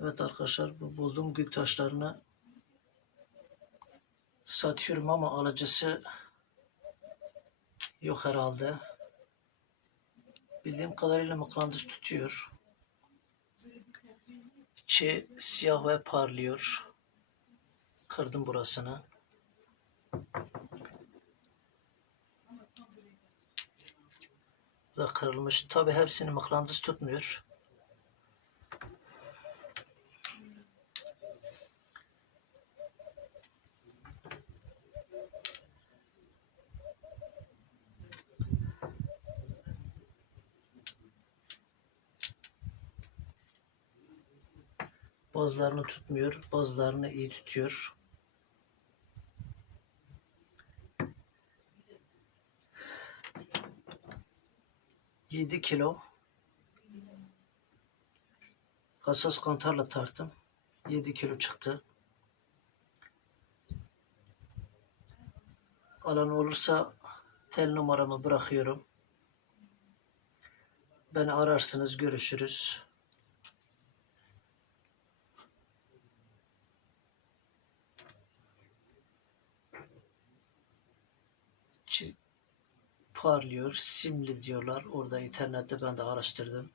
Evet arkadaşlar bu bulduğum gök taşlarını satıyorum ama alıcısı yok herhalde. Bildiğim kadarıyla mıknatıs tutuyor. İçi siyah ve parlıyor. Kırdım burasını. Bu da kırılmış. Tabi hepsini mıknatıs tutmuyor. Bazılarını tutmuyor, bazılarını iyi tutuyor. Yedi kilo hassas kontarla tarttım. 7 kilo çıktı. Alan olursa tel numaramı bırakıyorum. Beni ararsınız, görüşürüz. Parlıyor, simli diyorlar. Orada internette ben de araştırdım.